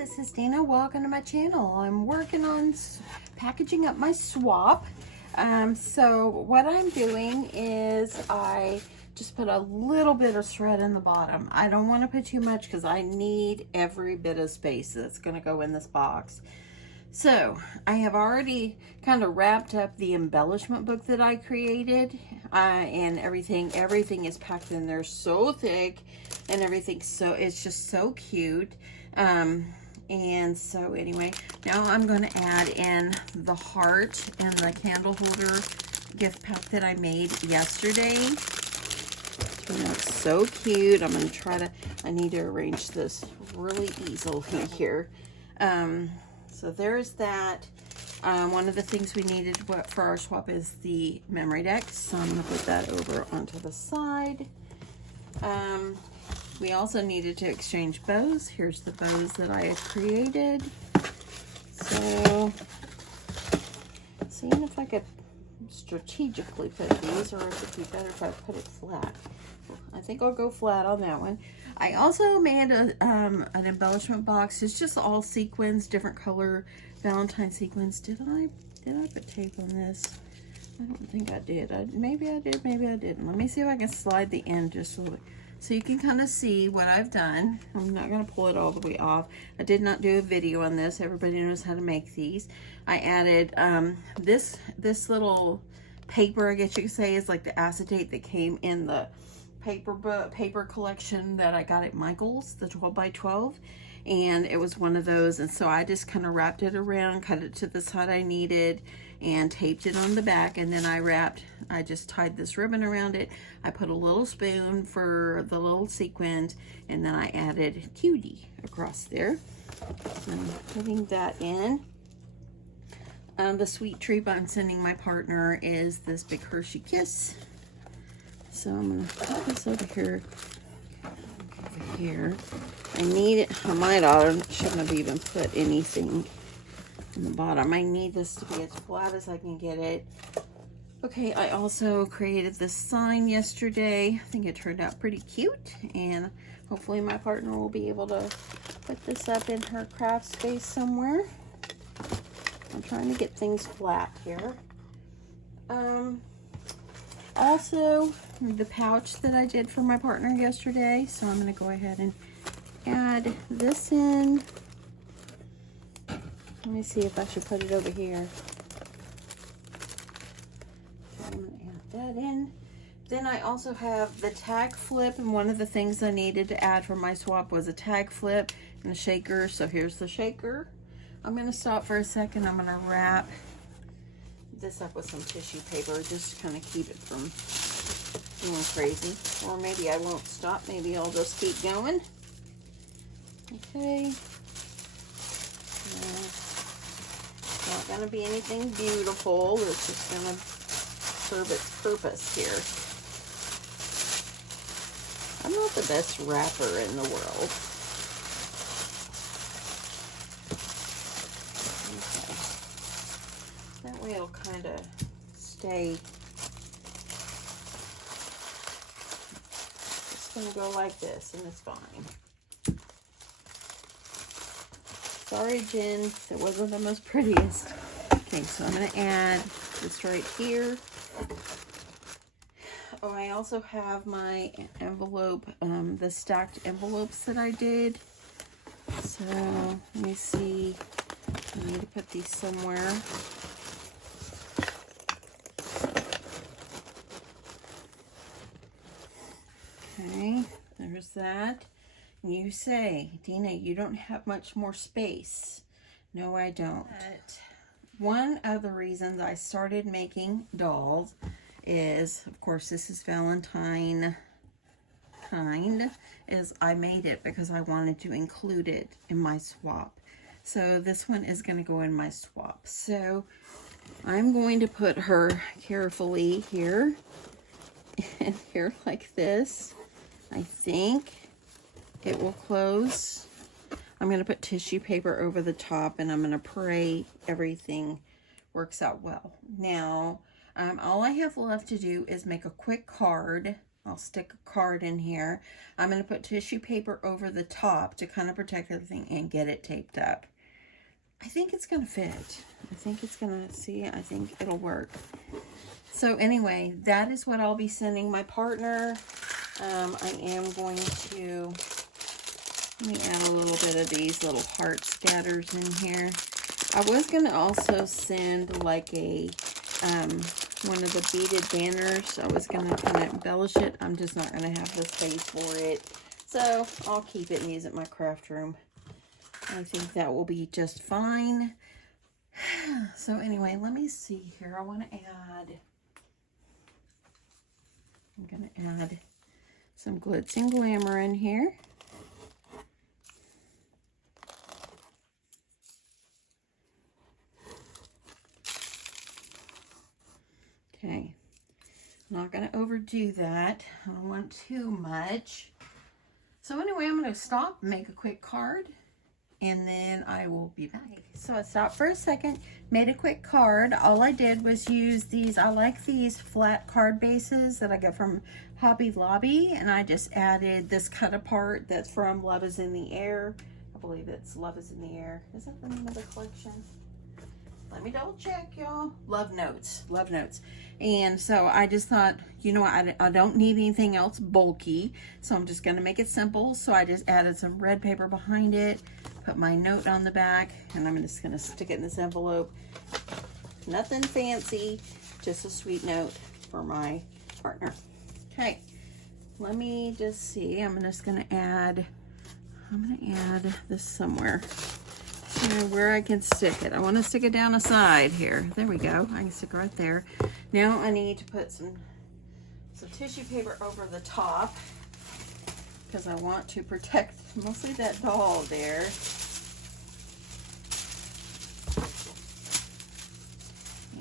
this is Dana. Welcome to my channel. I'm working on packaging up my swap. So what I'm doing is I just put a little bit of thread in the bottom. I don't want to put too much because I need every bit of space that's going to go in this box. So I have already kind of wrapped up the embellishment book that I created, and everything is packed in there so thick and everything, so it's just so cute. And so anyway, now I'm going to add in the heart and the candle holder gift pack that I made yesterday. It looks so cute. I'm going to try to, I need to arrange this really easily here. So there's that. One of the things we needed for our swap is the memory deck. So I'm going to put that over onto the side. We also needed to exchange bows. Here's the bows that I had created. So, seeing if I could strategically put these, or if it'd be better if I put it flat. I think I'll go flat on that one. I also made an embellishment box. It's just all sequins, different color Valentine sequins. Did I put tape on this? I don't think I did. Maybe I did, maybe I didn't. Let me see if I can slide the end just a little bit, so you can kind of see what I've done. I'm not going to pull it all the way off. I did not do a video on this. Everybody knows how to make these. I added this little paper, I guess you could say, is like the acetate that came in the paper collection that I got at Michael's, the 12 by 12, and it was one of those. And so I just kind of wrapped it around, cut it to the side I needed, and taped it on the back. And then I just tied this ribbon around it. I put a little spoon for the little sequins, and then I added cutie across there. So I'm putting that in. The sweet treat I'm sending my partner is this big Hershey Kiss. So I'm going to put this over here. I need it. I shouldn't have even put anything in the bottom. I need this to be as flat as I can get it. Okay, I also created this sign yesterday. I think it turned out pretty cute, and hopefully my partner will be able to put this up in her craft space somewhere. I'm trying to get things flat here. Also, the pouch that I did for my partner yesterday, so I'm going to go ahead and add this in. Let me see if I should put it over here. I'm going to add that in. Then I also have the tag flip, and one of the things I needed to add for my swap was a tag flip and a shaker. So here's the shaker. I'm going to stop for a second. I'm going to wrap this up with some tissue paper just to kind of keep it from being crazy. Or maybe I won't stop. Maybe I'll just keep going. Okay. Not going to be anything beautiful. It's just going to serve its purpose here. I'm not the best wrapper in the world. Okay. That way it'll kind of stay. It's going to go like this, and it's fine. Sorry, Jen, it wasn't the most prettiest. Okay, so I'm going to add this right here. Oh, I also have my envelope, the stacked envelopes that I did. So, let me see. I need to put these somewhere. Okay, there's that. You say, Dina, you don't have much more space. No, I don't. But one of the reasons I started making dolls is, of course, this is Valentine kind, is I made it because I wanted to include it in my swap. So this one is going to go in my swap. So I'm going to put her carefully here and here like this. I think it will close. I'm going to put tissue paper over the top, and I'm going to pray everything works out well. Now, all I have left to do is make a quick card I'll stick a card in here. I'm going to put tissue paper over the top to kind of protect everything and get it taped up. I think it's going to fit. I think it's going to, see, I think it'll work. So anyway, that is what I'll be sending my partner. I am going to, let me add a little bit of these little heart scatters in here. I was going to also send like a, one of the beaded banners. I was going to kind of embellish it. I'm just not going to have the space for it. So I'll keep it and use it in my craft room. I think that will be just fine. So anyway, let me see here. I want to add, I'm going to add some glitz and glamour in here. Okay, I'm not going to overdo that. I don't want too much. So anyway, I'm going to stop, make a quick card, and then I will be back. So I stopped for a second, made a quick card. All I did was use these, I like these flat card bases that I got from Hobby Lobby, and I just added this cut apart that's from Love is in the Air. I believe it's Love is in the Air. Is that the name of the collection? Let me double check, y'all. Love Notes. Love Notes. And so I just thought, you know, I don't need anything else bulky, so I'm just going to make it simple. So I just added some red paper behind it, put my note on the back, and I'm just going to stick it in this envelope. Nothing fancy, just a sweet note for my partner. Okay, let me just see. I'm just going to add this somewhere. Where I can stick it. I want to stick it down a side here. There we go. I can stick it right there. Now I need to put some tissue paper over the top because I want to protect mostly that doll there.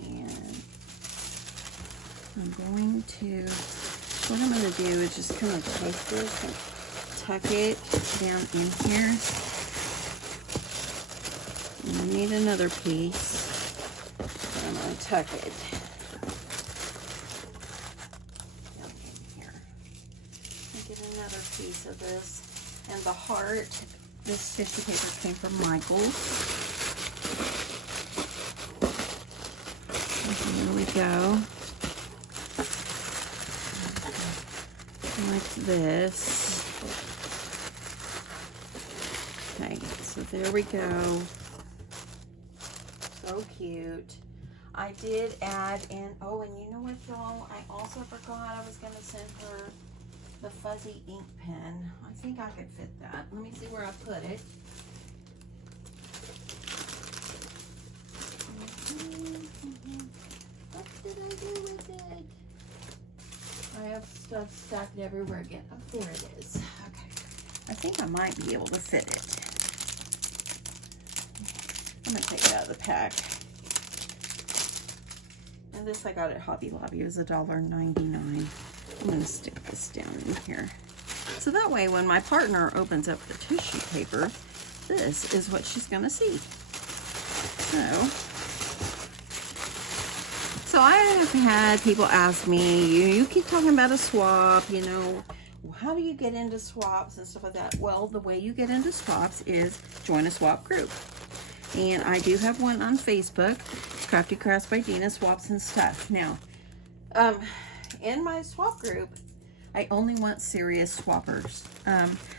And I'm going to, what I'm going to do is just kind of take this and tuck it down in here. I need another piece, but I'm going to tuck it down in here. I'll get another piece of this. And the heart, this tissue paper came from Michael's. And here we go. Like this. Okay, so there we go. So cute. I did add in, oh, and you know what, y'all? I also forgot I was going to send her the fuzzy ink pen. I think I could fit that. Let me see where I put it. What did I do with it? I have stuff stacked everywhere again. Oh, there it is. Okay. I think I might be able to fit it. I'm going to take it out of the pack. And this I got at Hobby Lobby. It was $1.99. I'm going to stick this down in here. So that way when my partner opens up the tissue paper, this is what she's going to see. So I have had people ask me, you keep talking about a swap, you know, how do you get into swaps and stuff like that? Well, the way you get into swaps is join a swap group. And I do have one on Facebook, Crafty Crafts by Dina, Swaps and Stuff. Now, in my swap group, I only want serious swappers.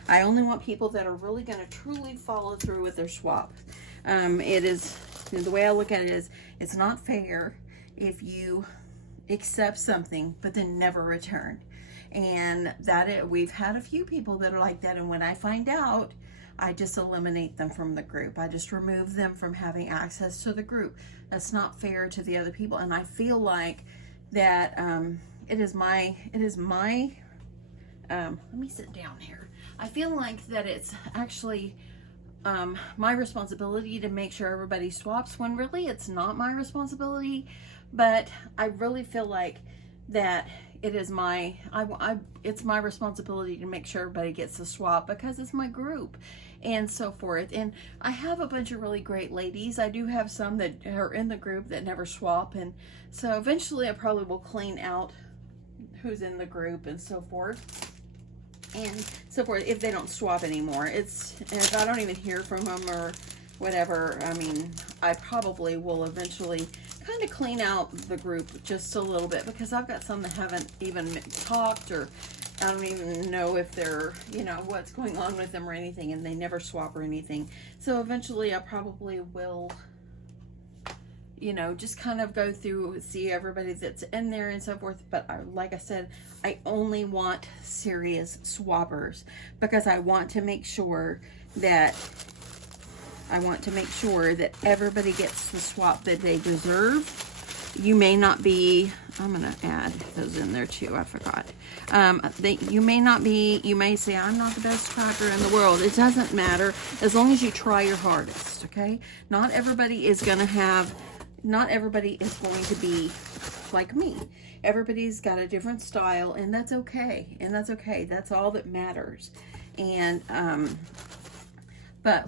I only want people that are really going to truly follow through with their swap. It is, the way I look at it is, it's not fair if you accept something but then never return. And we've had a few people that are like that, and when I find out, I just eliminate them from the group. I just remove them from having access to the group. That's not fair to the other people, and I feel like that it is my let me sit down here. I feel like that it's actually my responsibility to make sure everybody swaps, when really it's not my responsibility. But I really feel like that it is it's my responsibility to make sure everybody gets a swap because it's my group and so forth. And I have a bunch of really great ladies. I do have some that are in the group that never swap, and so eventually I probably will clean out who's in the group and so forth. And so forth, if they don't swap anymore. If I don't even hear from them or whatever, I mean, I probably will eventually kind of clean out the group just a little bit, because I've got some that haven't even talked, or I don't even know if they're, you know, what's going on with them or anything, and they never swap or anything. So eventually I probably will, you know, just kind of go through, see everybody that's in there and so forth. But like I said, I only want serious swappers, because I want to make sure that everybody gets the swap that they deserve. You may not be, I'm going to add those in there too, I forgot. You may say, I'm not the best swapper in the world. It doesn't matter, as long as you try your hardest, okay? Not everybody is going to be like me. Everybody's got a different style, and that's okay. That's all that matters. And, but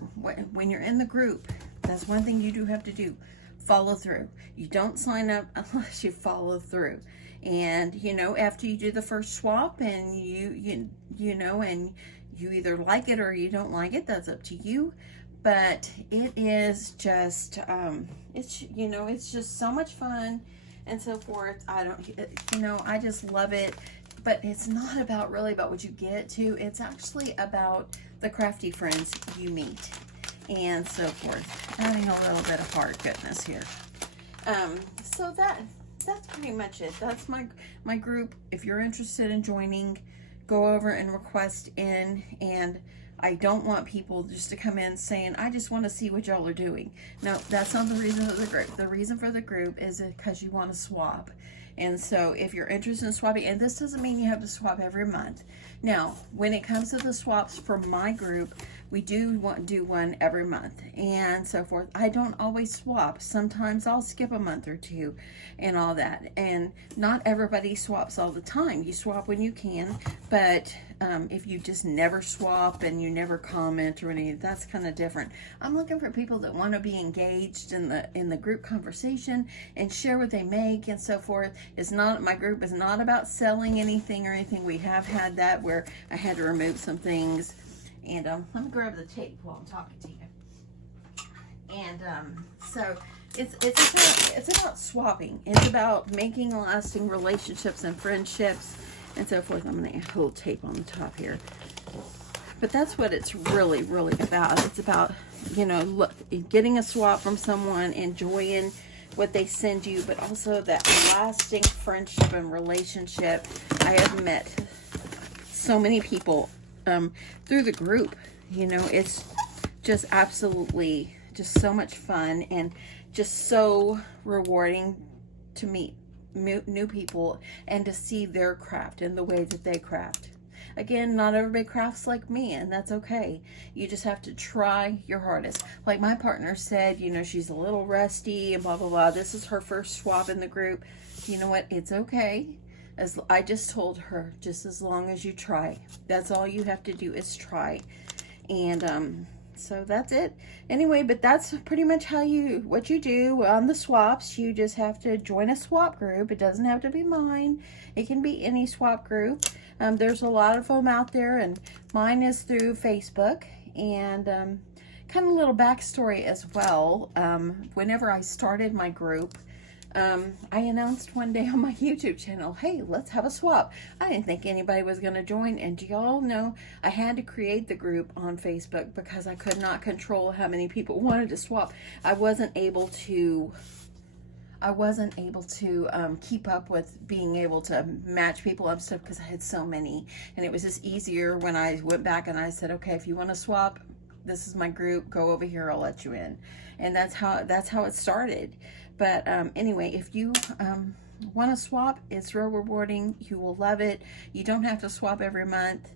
when you're in the group, that's one thing you do have to do. Follow through. You don't sign up unless you follow through. And, you know, after you do the first swap and you know, and you either like it or you don't like it, that's up to you. But it is just, it's just so much fun and so forth. I just love it. But it's not really about what you get to. It's actually about the crafty friends you meet and so forth. Adding a little bit of heart goodness here. So that's pretty much it. That's my group. If you're interested in joining, go over and request in. And I don't want people just to come in saying, I just want to see what y'all are doing. No, that's not the reason for the group. The reason for the group is because you want to swap. And so if you're interested in swapping, and this doesn't mean you have to swap every month. Now, when it comes to the swaps for my group, we do do one every month and so forth. I don't always swap. Sometimes I'll skip a month or two and all that. And not everybody swaps all the time. You swap when you can, but if you just never swap and you never comment or anything, that's kind of different. I'm looking for people that want to be engaged in the group conversation and share what they make and so forth. My group is not about selling anything or anything. We have had that where I had to remove some things. And let me grab the tape while I'm talking to you. And so it's about swapping. It's about making lasting relationships and friendships and so forth. I'm going to add a little tape on the top here. But that's what it's really, really about. It's about, you know, getting a swap from someone, enjoying what they send you, but also that lasting friendship and relationship. I have met so many people through the group. You know, it's just absolutely just so much fun and just so rewarding to meet new people and to see their craft and the way that they craft. Again, not everybody crafts like me, and that's okay. You just have to try your hardest. Like my partner said, you know, she's a little rusty and blah, blah, blah. This is her first swap in the group. You know what? It's okay. As I just told her, just as long as you try. That's all you have to do is try. And so that's it. Anyway, but that's pretty much what you do on the swaps. You just have to join a swap group. It doesn't have to be mine. It can be any swap group. There's a lot of them out there, and mine is through Facebook. And kind of a little backstory as well. Whenever I started my group, I announced one day on my YouTube channel, hey, let's have a swap. I didn't think anybody was going to join, and do y'all know I had to create the group on Facebook because I could not control how many people wanted to swap. I wasn't able to keep up with being able to match people up stuff because I had so many, and it was just easier when I went back and I said, okay, if you want to swap, this is my group, go over here, I'll let you in. And that's how it started. But anyway, if you want to swap, it's real rewarding. You will love it. You don't have to swap every month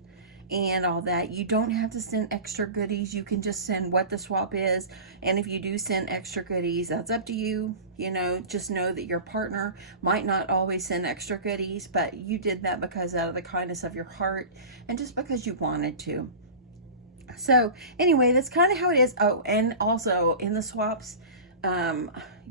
and all that. You don't have to send extra goodies. You can just send what the swap is. And if you do send extra goodies, that's up to you. You know, just know that your partner might not always send extra goodies, but you did that because out of the kindness of your heart and just because you wanted to. So anyway, that's kind of how it is. Oh, and also in the swaps,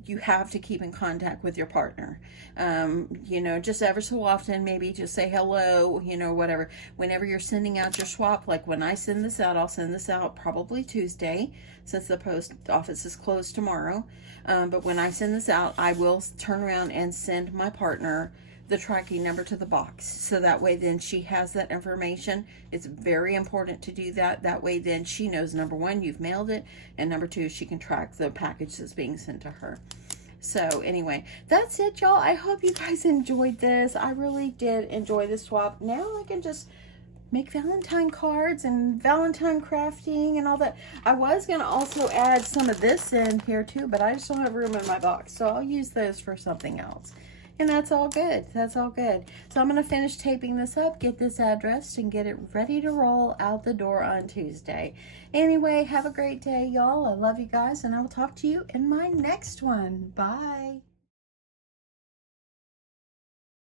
you have to keep in contact with your partner. You know, just ever so often, maybe just say hello, you know, whatever. Whenever you're sending out your swap, like when I send this out, I'll send this out probably Tuesday, since the post office is closed tomorrow. But when I send this out, I will turn around and send my partner the tracking number to the box, so that way then she has that information. It's very important to do that. That way then she knows, number one, you've mailed it, and number two, she can track the package that's being sent to her. So anyway, that's it, y'all. I hope you guys enjoyed this. I really did enjoy this swap. Now I can just make Valentine cards and Valentine crafting and all that. I was going to also add some of this in here too, but I just don't have room in my box, so I'll use those for something else. And that's all good. That's all good. So I'm going to finish taping this up, get this addressed, and get it ready to roll out the door on Tuesday. Anyway, have a great day, y'all. I love you guys, and I will talk to you in my next one. Bye.